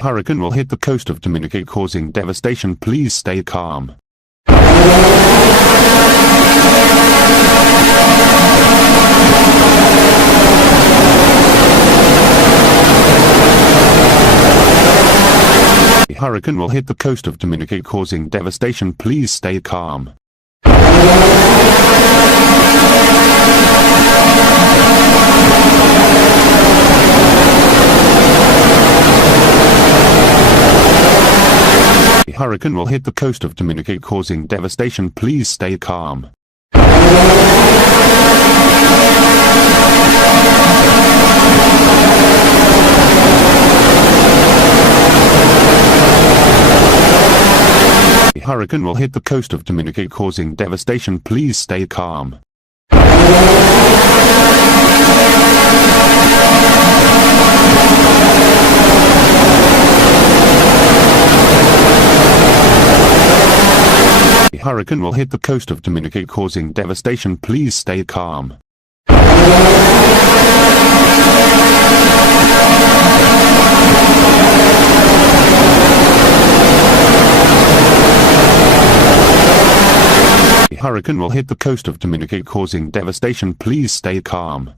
hurricane will hit the coast of Dominica causing devastation. Please stay calm. The hurricane will hit the coast of Dominica causing devastation. Please stay calm. The hurricane will hit the coast of Dominica causing devastation. Please stay calm. The hurricane will hit the coast of Dominica causing devastation. Please stay calm. The hurricane will hit the coast of Dominica causing devastation. Please stay calm. The hurricane will hit the coast of Dominica causing devastation. Please stay calm.